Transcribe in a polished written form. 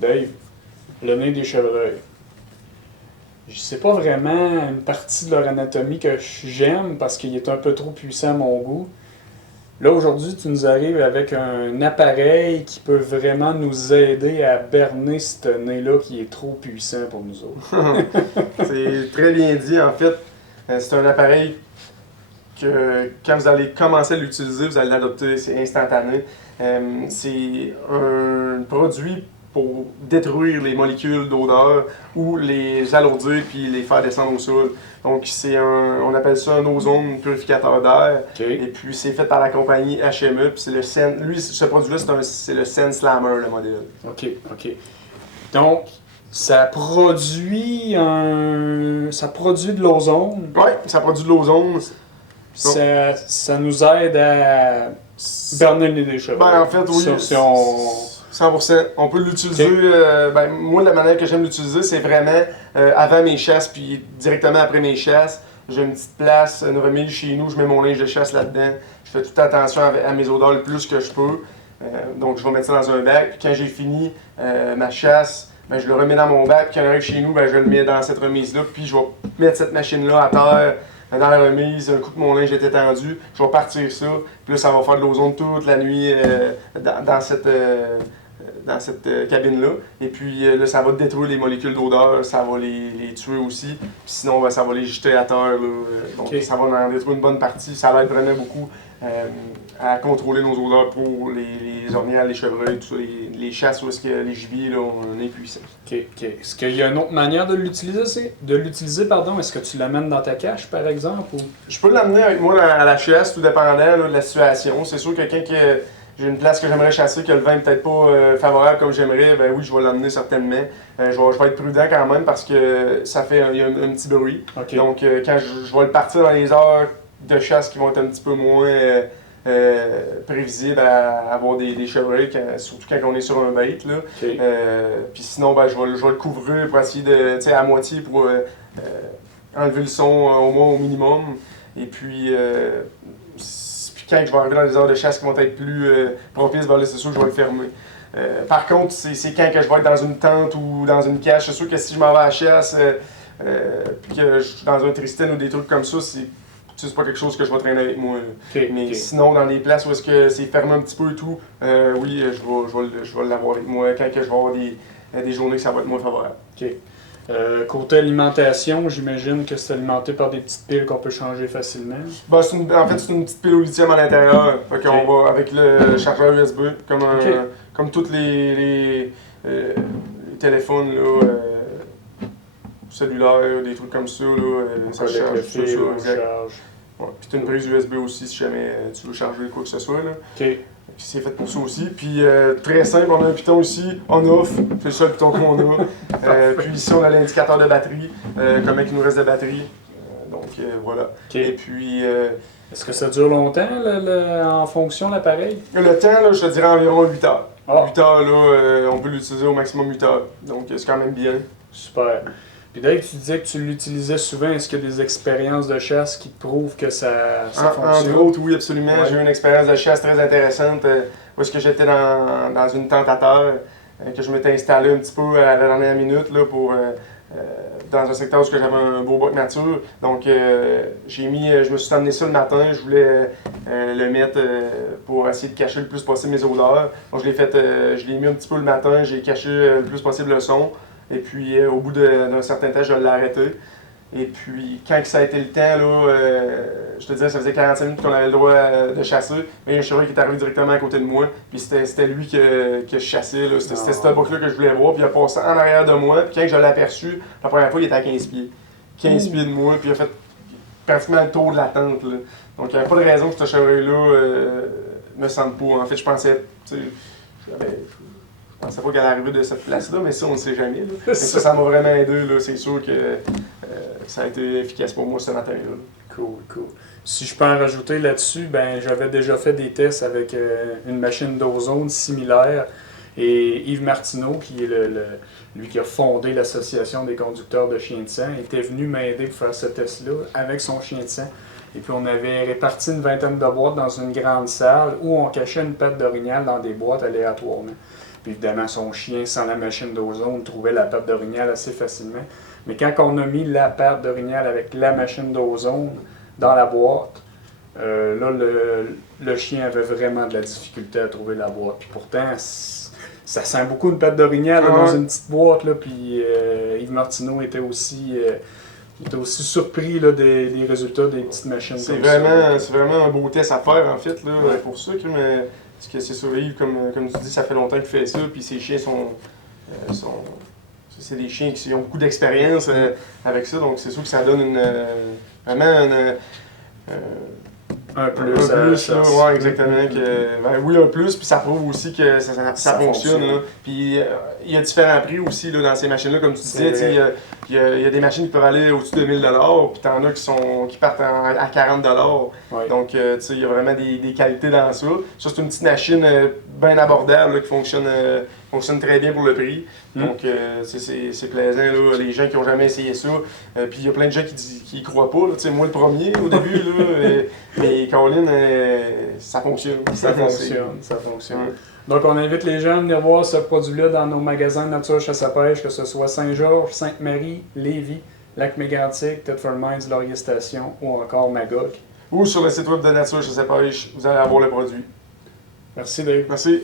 Dave, le nez des chevreuils. C'est pas vraiment une partie de leur anatomie que j'aime parce qu'il est un peu trop puissant à mon goût. Là, aujourd'hui, tu nous arrives avec un appareil qui peut vraiment nous aider à berner ce nez-là qui est trop puissant pour nous autres. C'est très bien dit. En fait, c'est un appareil que quand vous allez commencer à l'utiliser, vous allez l'adopter, c'est instantané. C'est un produit pour détruire les molécules d'odeur ou les alourdir puis les faire descendre au sol. Donc, on appelle ça un ozone purificateur d'air. Okay. Et puis, c'est fait par la compagnie HME. Puis, ce produit-là, c'est le Sen Slammer, le modèle. OK. Donc, ça produit de l'ozone. Oui, ça produit de l'ozone. Ça nous aide à berner le nez des chevreuils. Ben, en fait, oui. Si on... 100%. On peut l'utiliser. Okay. Moi, la manière que j'aime l'utiliser, c'est vraiment avant mes chasses, puis directement après mes chasses. J'ai une petite place, une remise chez nous, je mets mon linge de chasse là-dedans. Je fais toute attention à mes odeurs le plus que je peux. Donc, je vais mettre ça dans un bac. Puis quand j'ai fini ma chasse, je le remets dans mon bac. Puis quand j'arrive chez nous, je le mets dans cette remise-là. Puis je vais mettre cette machine-là à terre. Dans la remise, un coup que mon linge est étendu, je vais partir ça. Puis là, ça va faire de l'ozone toute la nuit dans cette cabine-là. Et puis là, ça va détruire les molécules d'odeur, ça va les tuer aussi. Puis sinon, ça va les jeter à terre. Donc, okay. Ça va en détruire une bonne partie. Ça aide vraiment beaucoup à contrôler nos odeurs pour les ornières, les chevreuils, tout ça, les chasses où est-ce que les gibiers, là, on est puissant. OK. Est-ce qu'il y a une autre manière de l'utiliser? Est-ce que tu l'amènes dans ta cache, par exemple? Ou... Je peux l'amener avec moi à la chasse, tout dépendant là, de la situation. C'est sûr que quelqu'un qui j'ai une place que j'aimerais chasser, que le vin n'est peut-être pas favorable comme j'aimerais, ben oui, je vais l'amener certainement. Je vais être prudent quand même parce que il y a un petit bruit. Okay. Donc, quand je vais le partir dans les heures de chasse qui vont être un petit peu moins prévisibles à avoir des chevreuils, surtout quand on est sur un bait. Okay. Puis sinon, je vais le couvrir pour essayer de, à moitié pour enlever le son au moins au minimum. Et puis, quand je vais arriver dans les heures de chasse qui vont être plus propices, c'est sûr que je vais le fermer. Par contre, c'est quand que je vais être dans une tente ou dans une cache. C'est sûr que si je m'en vais à la chasse, puis que je suis dans un tristène ou des trucs comme ça, c'est pas quelque chose que je vais traîner avec moi. Mais sinon, dans les places où est-ce que c'est fermé un petit peu et tout, oui, je vais l'avoir avec moi quand que je vais avoir des journées que ça va être moins favorable. Okay. Côté alimentation, j'imagine que c'est alimenté par des petites piles qu'on peut changer facilement. En fait, c'est une petite pile au lithium à l'intérieur. Fait qu'on va avec le chargeur USB, comme tous les téléphones là, cellulaires, des trucs comme ça. Ça charge. Le fil, charge. Ouais. Puis tu as une prise USB aussi si jamais tu veux charger quoi que ce soit. Là. Okay. C'est fait pour ça aussi. Puis très simple, on a un piton ici, on-off, c'est le seul piton qu'on a. Puis ici, on a l'indicateur de batterie, combien il nous reste de batterie. Voilà. Okay. Et puis. Est-ce que ça dure longtemps en fonction de l'appareil? Le temps, là, je te dirais environ 8 heures. Ah. 8 heures, là, on peut l'utiliser au maximum 8 heures. Donc c'est quand même bien. Super. Puis Dave, tu disais que tu l'utilisais souvent. Est-ce qu'il y a des expériences de chasse qui te prouvent que ça fonctionne? Entre autres, oui, absolument. Ouais. J'ai eu une expérience de chasse très intéressante où est-ce que j'étais dans une tente à terre, que je m'étais installé un petit peu à la dernière minute là, pour, dans un secteur où j'avais un beau bac nature. Donc, je me suis amené ça le matin. Je voulais le mettre pour essayer de cacher le plus possible mes odeurs. Donc, je l'ai mis un petit peu le matin. J'ai caché le plus possible le son. Et puis, au bout d'un certain temps, je l'ai arrêté. Et puis, quand ça a été le temps, là, je te disais, ça faisait 45 minutes qu'on avait le droit de chasser. Mais il y a un chevreuil qui est arrivé directement à côté de moi. Puis, c'était lui que je chassais. C'était ce bouc-là que je voulais voir. Puis, il a passé en arrière de moi. Puis, quand je l'ai aperçu, la première fois, il était à 15 pieds. 15 pieds de moi. Puis, il a fait pratiquement le tour de la tente. Là. Donc, il n'y avait pas de raison que ce chevreuil-là me sente pas. En fait, je pensais, tu sais, je pensais pas qu'elle arrivait de cette place-là, mais ça, on ne sait jamais. Mais ça m'a vraiment aidé. C'est sûr que ça a été efficace pour moi ce matin-là. Cool. Si je peux en rajouter là-dessus, j'avais déjà fait des tests avec une machine d'ozone similaire. Et Yves Martineau, qui est lui qui a fondé l'Association des conducteurs de chiens de sang, était venu m'aider pour faire ce test-là avec son chien de sang. Et puis on avait réparti une vingtaine de boîtes dans une grande salle où on cachait une patte d'orignal dans des boîtes aléatoirement. Puis évidemment, son chien, sans la machine d'ozone, trouvait la perte d'orignal assez facilement. Mais quand on a mis la perte d'orignal avec la machine d'ozone dans la boîte, là, le chien avait vraiment de la difficulté à trouver la boîte. Puis pourtant, ça sent beaucoup une perte d'orignal dans une petite boîte. Là, puis Yves Martineau était aussi surpris là, des résultats des petites machines. C'est vraiment un beau test à faire, en fait, là, pour ça. Parce que c'est sûr, Yves, comme tu dis, ça fait longtemps qu'il fait ça. Puis ses chiens c'est des chiens qui ont beaucoup d'expérience avec ça. Donc c'est sûr que ça donne vraiment un plus. Ouais, exactement. Oui, un plus, puis ça prouve aussi que ça fonctionne. Là. Puis il y a différents prix aussi là, dans ces machines-là, comme tu disais. Il y a des machines qui peuvent aller au-dessus de 1000 $, puis t'en as qui partent à 40 $. Ouais. Donc, il y a vraiment des qualités dans ça. Ça, c'est une petite machine bien abordable là, qui fonctionne très bien pour le prix. Donc, c'est plaisant, là, les gens qui n'ont jamais essayé ça. Puis il y a plein de gens qui y croient pas. Là. Moi, le premier, au début, là, mais Colin, ça fonctionne. Ça fonctionne. Donc, on invite les gens à venir voir ce produit-là dans nos magasins de nature chasse à pêche, que ce soit Saint-Georges, Sainte-Marie, Lévis, Lac-Mégantic, Thetford Mines, Laurier Station ou encore Magog. Ou sur le site web de Nature chasse à pêche, vous allez avoir le produit. Merci Dave. Merci.